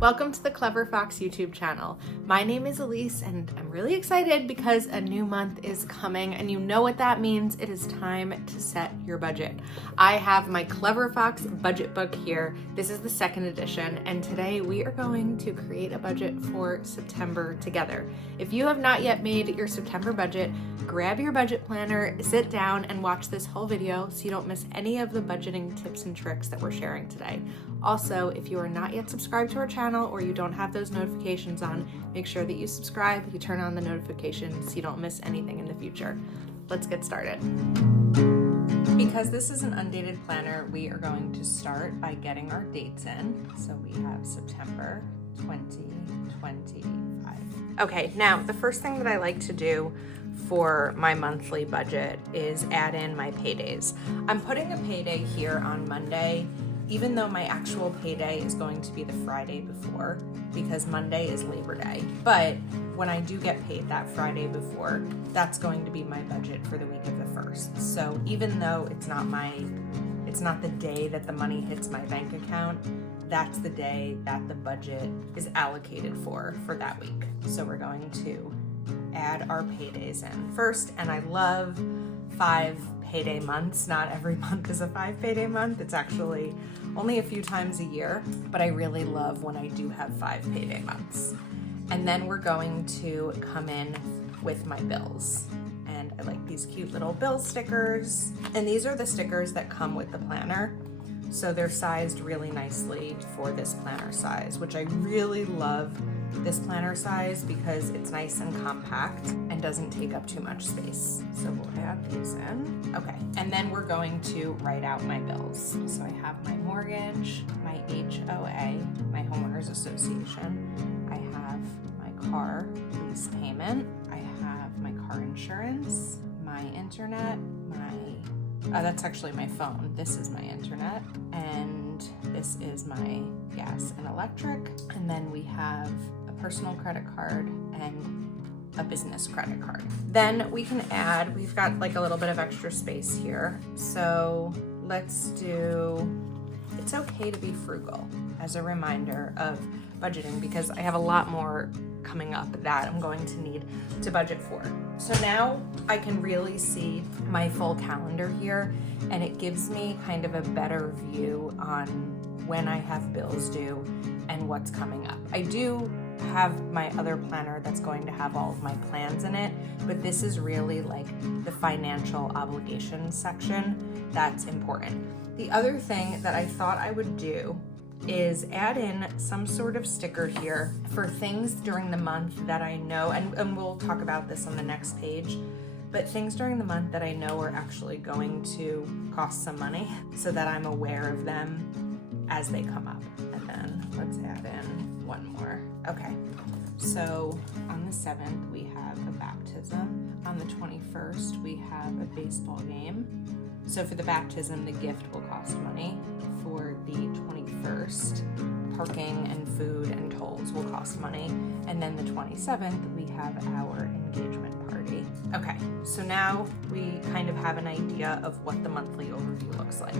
Welcome to the Clever Fox YouTube channel. My name is Ilysse and I'm really excited because a new month is coming and you know what that means. It is time to set your budget. I have my Clever Fox budget book here. This is the second edition and today we are going to create a budget for September together. If you have not yet made your September budget, grab your budget planner, sit down and watch this whole video so you don't miss any of the budgeting tips and tricks that we're sharing today. Also, if you are not yet subscribed to our channel or you don't have those notifications on, make sure that you subscribe, you turn on the notifications so you don't miss anything in the future. Let's get started. Because this is an undated planner, we are going to start by getting our dates in. So we have September 2025. Okay, now the first thing that I like to do for my monthly budget is add in my paydays. I'm putting a payday here on Monday, even though my actual payday is going to be the Friday before, because Monday is Labor Day. But when I do get paid that Friday before, that's going to be my budget for the week of the 1st. So even though it's not the day that the money hits my bank account, that's the day that the budget is allocated for that week. So we're going to add our paydays in first, and I love 5 payday months. Not every month is a 5 payday month. It's actually only a few times a year, but I really love when I do have 5 payday months. And then we're going to come in with my bills. And I like these cute little bill stickers. And these are the stickers that come with the planner. So they're sized really nicely for this planner size, which I really love this planner size because it's nice and compact and doesn't take up too much space. So we'll add these in. Okay, and then we're going to write out my bills. So I have my mortgage, my HOA, my homeowners association. I have my car lease payment. I have my car insurance, my internet, that's actually my phone. This is my internet, and this is my gas and electric. And then we have a personal credit card and a business credit card. Then we can add, we've got like a little bit of extra space here. So let's do, it's okay to be frugal as a reminder of budgeting because I have a lot more coming up that I'm going to need to budget for. So now I can really see my full calendar here, and it gives me kind of a better view on when I have bills due and what's coming up. I do have my other planner that's going to have all of my plans in it, but this is really like the financial obligations section that's important. The other thing that I thought I would do is add in some sort of sticker here for things during the month that I know, and we'll talk about this on the next page, but things during the month that I know are actually going to cost some money so that I'm aware of them as they come up. And then let's add in one more. Okay, so on the 7th we have a baptism. On the 21st we have a baseball game. So for the baptism, the gift will cost money. For the 21st, parking and food and tolls will cost money. And then the 27th, we have our engagement party. Okay, so now we kind of have an idea of what the monthly overview looks like.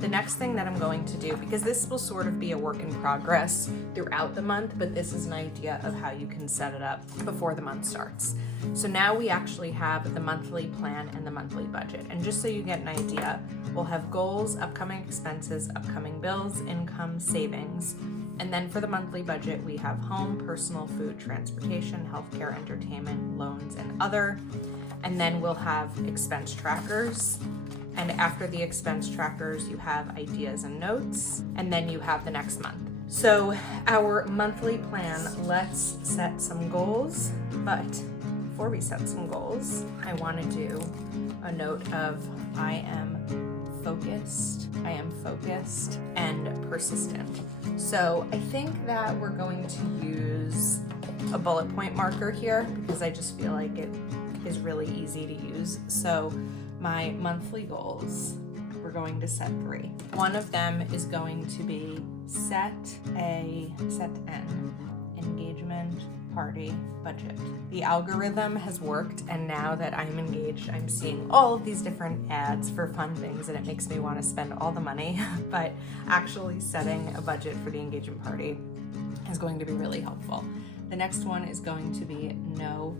The next thing that I'm going to do, because this will sort of be a work in progress throughout the month, but this is an idea of how you can set it up before the month starts. So now we actually have the monthly plan and the monthly budget. And just so you get an idea, we'll have goals, upcoming expenses, upcoming bills, income, savings. And then for the monthly budget, we have home, personal, food, transportation, healthcare, entertainment, loans, and other. And then we'll have expense trackers. And after the expense trackers, you have ideas and notes, and then you have the next month. So our monthly plan, let's set some goals. But before we set some goals, I want to do a note of I am focused, and persistent. So I think that we're going to use a bullet point marker here because I just feel like it is really easy to use. So my monthly goals, we're going to set 3. One of them is going to be set N, engagement, party budget. The algorithm has worked, and now that I'm engaged, I'm seeing all of these different ads for fun things, and it makes me want to spend all the money, but actually setting a budget for the engagement party is going to be really helpful. The next one is going to be no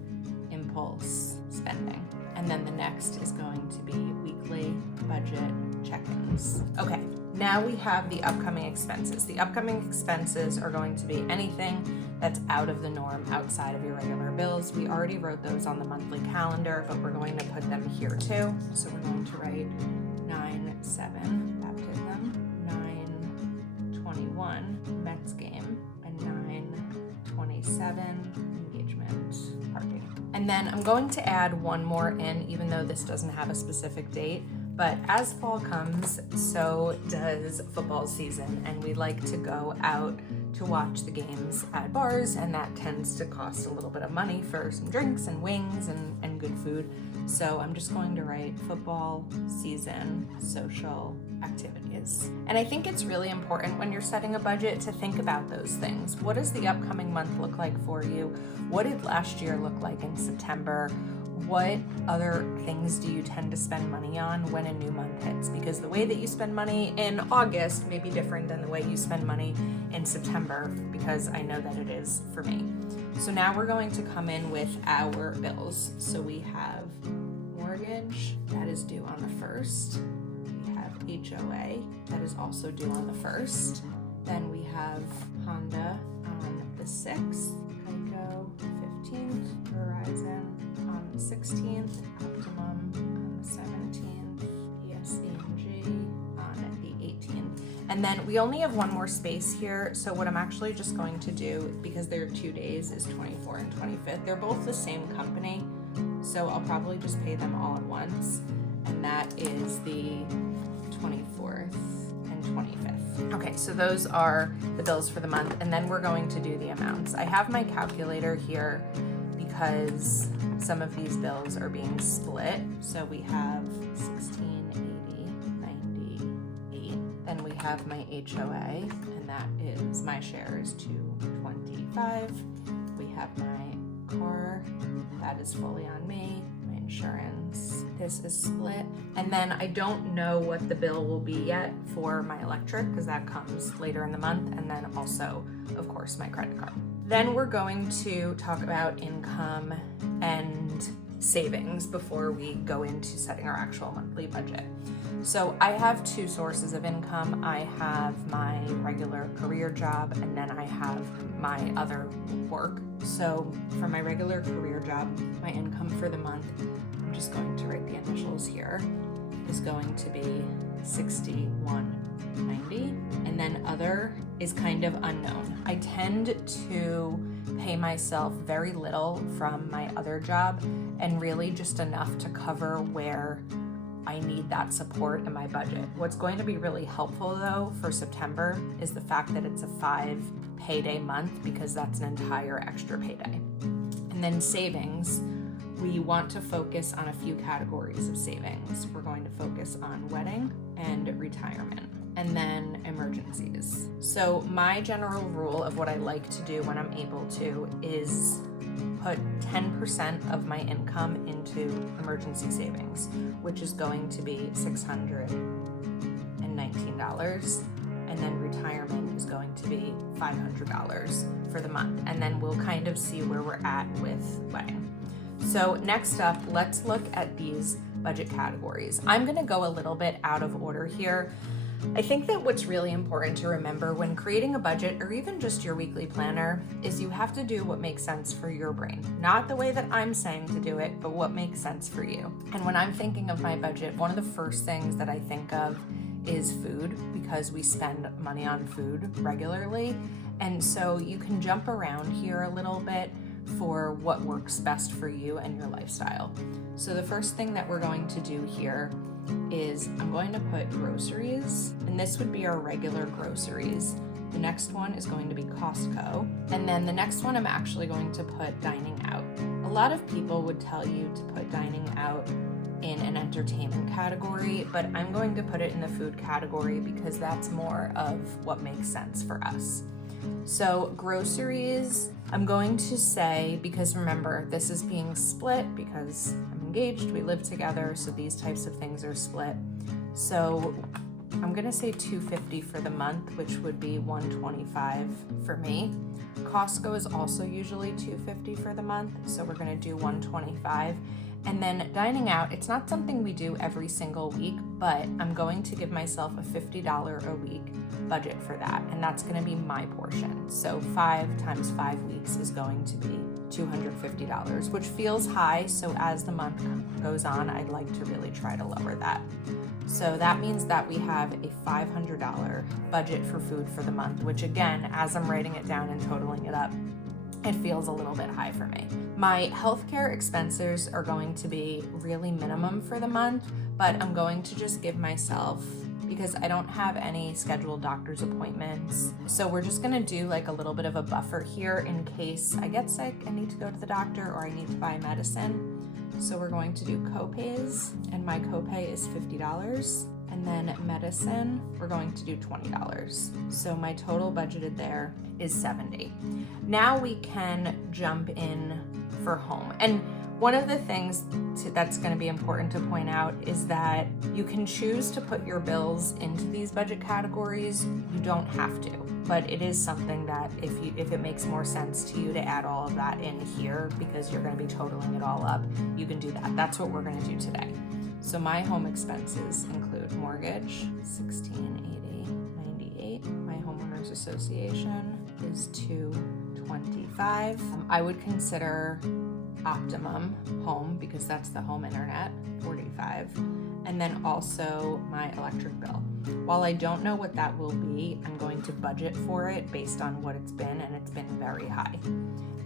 impulse spending. And then the next is going to be weekly budget check-ins. Okay, now we have the upcoming expenses. The upcoming expenses are going to be anything that's out of the norm outside of your regular bills. We already wrote those on the monthly calendar, but we're going to put them here too. So we're going to write 9/7 baptism, 9/21 Mets game, and 9/27 engagement party. And then I'm going to add one more in, even though this doesn't have a specific date. But as fall comes, so does football season, and we like to go out to watch the games at bars, and that tends to cost a little bit of money for some drinks and wings and good food. So I'm just going to write football season social activities. And I think it's really important when you're setting a budget to think about those things. What does the upcoming month look like for you? What did last year look like in September? What other things do you tend to spend money on when a new month hits? Because the way that you spend money in August may be different than the way you spend money in September, because I know that it is for me. So now we're going to come in with our bills. So we have mortgage, that is due on the 1st. We have HOA, that is also due on the 1st. Then we have Honda on the 6th, Geico 15th, Verizon on the 16th, Optimum on the 17th, PSE&G on the 18th. And then we only have one more space here, so what I'm actually just going to do, because there are 2 days, is 24 and 25th. They're both the same company, so I'll probably just pay them all at once, and that is the 24th and 25th. Okay, so those are the bills for the month, and then we're going to do the amounts. I have my calculator here because some of these bills are being split. So we have 1680, 98. Then we have my HOA, and that is, my share is 225. We have my car, that is fully on me. My insurance, this is split. And then I don't know what the bill will be yet for my electric, because that comes later in the month. And then also, of course, my credit card. Then we're going to talk about income and savings before we go into setting our actual monthly budget. So I have 2 sources of income. I have my regular career job, and then I have my other work. So for my regular career job, my income for the month, I'm just going to write the initials here, is going to be $61.90, and then other is kind of unknown. I tend to pay myself very little from my other job, and really just enough to cover where I need that support in my budget. What's going to be really helpful though for September is the fact that it's a 5 payday month, because that's an entire extra payday. And then savings, we want to focus on a few categories of savings. We're going to focus on wedding and retirement, and then emergencies. So my general rule of what I like to do when I'm able to is put 10% of my income into emergency savings, which is going to be $619. And then retirement is going to be $500 for the month. And then we'll kind of see where we're at with wedding. So next up, let's look at these budget categories. I'm gonna go a little bit out of order here. I think that what's really important to remember when creating a budget, or even just your weekly planner, is you have to do what makes sense for your brain. Not the way that I'm saying to do it, but what makes sense for you. And when I'm thinking of my budget, one of the first things that I think of is food, because we spend money on food regularly. And so you can jump around here a little bit for what works best for you and your lifestyle. So the first thing that we're going to do here is I'm going to put groceries, and this would be our regular groceries. The next one is going to be Costco, and then the next one I'm actually going to put dining out. A lot of people would tell you to put dining out in an entertainment category, but I'm going to put it in the food category because that's more of what makes sense for us. So groceries, I'm going to say, because remember, this is being split because I'm engaged, we live together, so these types of things are split. So I'm gonna say $250 for the month, which would be $125 for me. Costco is also usually $250 for the month, so we're gonna do $125. And then dining out, it's not something we do every single week, but I'm going to give myself a $50 a week budget for that, and that's gonna be my portion. So 5 times 5 weeks is going to be $250, which feels high, so as the month goes on, I'd like to really try to lower that. So that means that we have a $500 budget for food for the month, which again, as I'm writing it down and totaling it up, it feels a little bit high for me. My healthcare expenses are going to be really minimum for the month, but I'm going to just give myself, because I don't have any scheduled doctor's appointments, so we're just gonna do like a little bit of a buffer here in case I get sick and need to go to the doctor or I need to buy medicine. So we're going to do copays, and my copay is $50. And then medicine, we're going to do $20. So my total budgeted there is $70. Now we can jump in for home. And one of the things that's going to be important to point out is that you can choose to put your bills into these budget categories. You don't have to, but it is something that if it makes more sense to you to add all of that in here because you're going to be totaling it all up, you can do that. That's what we're going to do today. So my home expenses include mortgage, $1,680.98. My homeowners association is $225. I would consider Optimum home because that's the home internet, $45. And then also my electric bill. While I don't know what that will be, I'm going to budget for it based on what it's been, and it's been very high.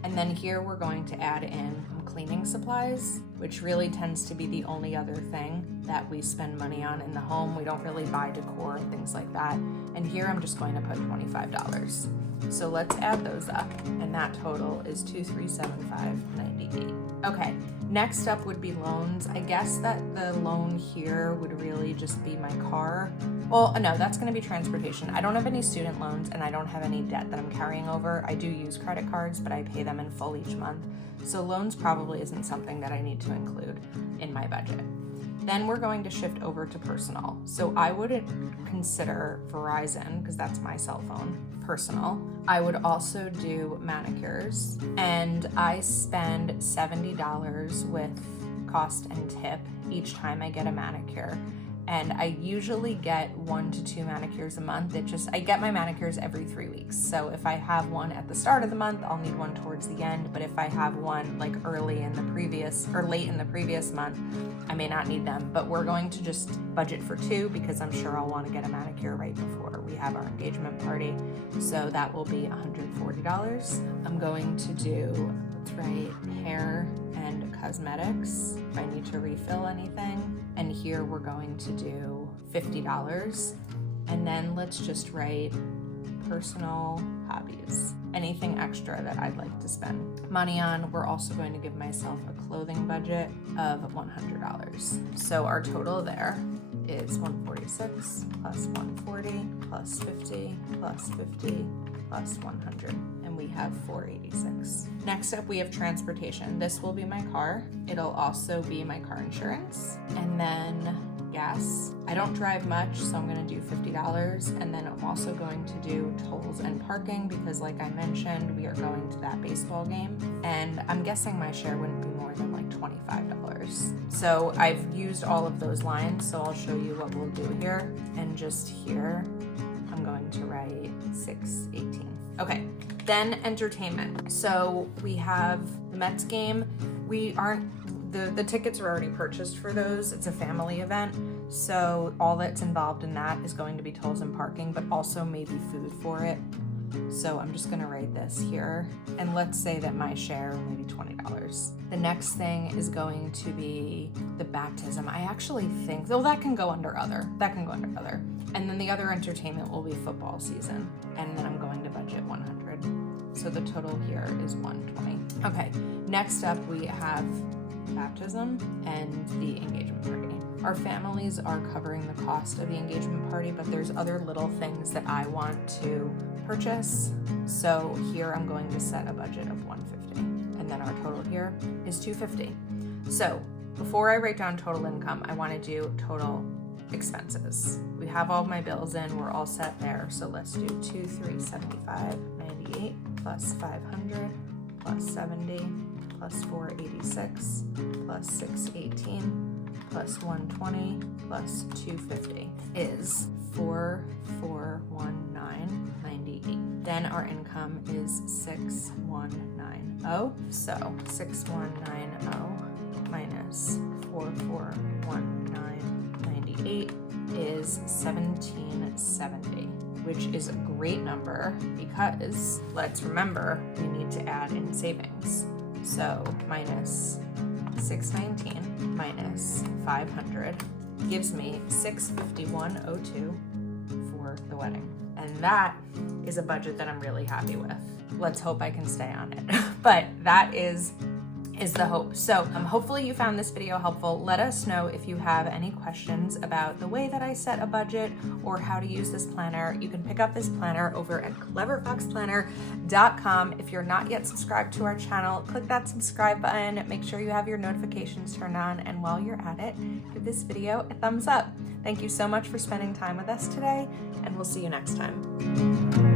And then here we're going to add in cleaning supplies, which really tends to be the only other thing that we spend money on in the home. We don't really buy decor and things like that. And here I'm just going to put $25. So let's add those up, and that total is $2,375.98. Okay, next up would be loans. I guess that the loan here would really just be my car. Well, no, that's going to be transportation. I don't have any student loans, and I don't have any debt that I'm carrying over. I do use credit cards, but I pay them in full each month. So loans probably isn't something that I need to include in my budget. Then we're going to shift over to personal. So I would consider Verizon, because that's my cell phone, personal. I would also do manicures, and I spend $70 with cost and tip each time I get a manicure. And I usually get 1 to 2 manicures a month. I get my manicures every 3 weeks. So if I have one at the start of the month, I'll need one towards the end. But if I have one like late in the previous month, I may not need them. But we're going to just budget for 2 because I'm sure I'll want to get a manicure right before we have our engagement party. So that will be $140. I'm going to do, hair and cosmetics if I need to refill anything. And here we're going to do $50. And then let's just write personal hobbies, anything extra that I'd like to spend money on. We're also going to give myself a clothing budget of $100. So our total there is 146 plus 140 plus 50 plus 50 plus 100. And we have 486. Next up, we have transportation. This will be my car. It'll also be my car insurance. And then gas. I don't drive much, so I'm going to do $50. And then I'm also going to do tolls and parking because, like I mentioned, we are going to that baseball game. And I'm guessing my share wouldn't be more than like $25. So I've used all of those lines, so I'll show you what we'll do here. And just here, I'm going to write 618. Okay, then entertainment. So we have the Mets game. The tickets are already purchased for those. It's a family event. So all that's involved in that is going to be tolls and parking, but also maybe food for it. So I'm just gonna write this here. And let's say that my share may be $20. The next thing is going to be the baptism. I actually think, that can go under other. And then the other entertainment will be football season. And then I'm going to budget $100. So the total here is $120. Okay, next up we have baptism and the engagement party. Our families are covering the cost of the engagement party, but there's other little things that I want to purchase. So here I'm going to set a budget of $150, and then our total here is $250. So before I write down total income, I want to do total expenses. We have all my bills in, we're all set there. So let's do 2,375.98 plus 500 plus 70 plus 486 plus 618 plus 120 plus 250 is 4,419.98. Then our income is 6,190. So 6,190 minus 4,419.98 is 1,770, which is a great number because let's remember we need to add in savings. So minus 619 minus 500 gives me 651.02 for the wedding. And that is a budget that I'm really happy with. Let's hope I can stay on it. But that is the hope. So hopefully you found this video helpful. Let us know if you have any questions about the way that I set a budget or how to use this planner. You can pick up this planner over at cleverfoxplanner.com. If you're not yet subscribed to our channel, click that subscribe button. Make sure you have your notifications turned on. And while you're at it, give this video a thumbs up. Thank you so much for spending time with us today, and we'll see you next time.